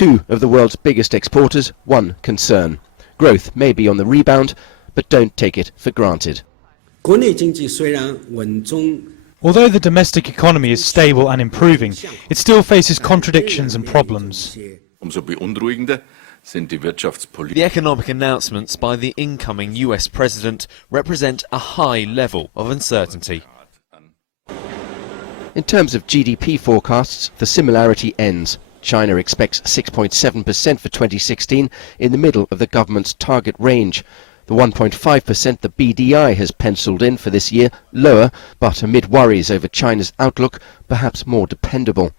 Two of the world's biggest exporters, one concern. Growth may be on the rebound, but don't take it for granted. Although the domestic economy is stable and improving, it still faces contradictions and problems. The economic announcements by the incoming US president represent a high level of uncertainty. In terms of GDP forecasts, the similarity ends. China expects 6.7% for 2016, in the middle of the government's target range. The 1.5% the BDI has penciled in for this year, lower, but amid worries over China's outlook, perhaps more dependable.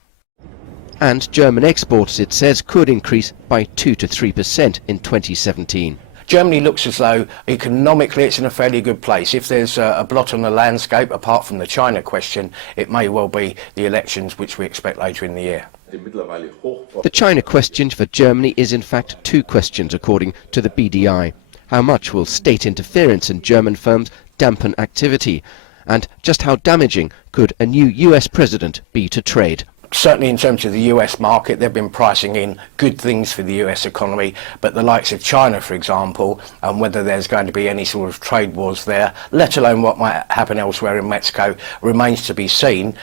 And German exports, it says, could increase by 2 to 3% in 2017. Germany looks as though economically it's in a fairly good place. If there's a blot on the landscape, apart from the China question, it may well be the elections which we expect later in the year. The China question for Germany is in fact two questions, according to the BDI. How much will state interference in German firms dampen activity? And just how damaging could a new US president be to trade? Certainly in terms of the US market, they've been pricing in good things for the US economy, but the likes of China, for example, and whether there's going to be any sort of trade wars there, let alone what might happen elsewhere in Mexico, remains to be seen.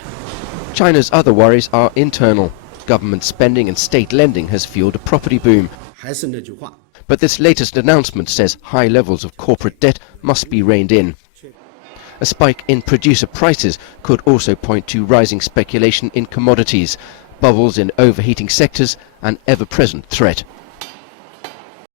China's other worries are internal. Government spending and state lending has fueled a property boom. But this latest announcement says high levels of corporate debt must be reined in. A spike in producer prices could also point to rising speculation in commodities, bubbles in overheating sectors, an ever-present threat.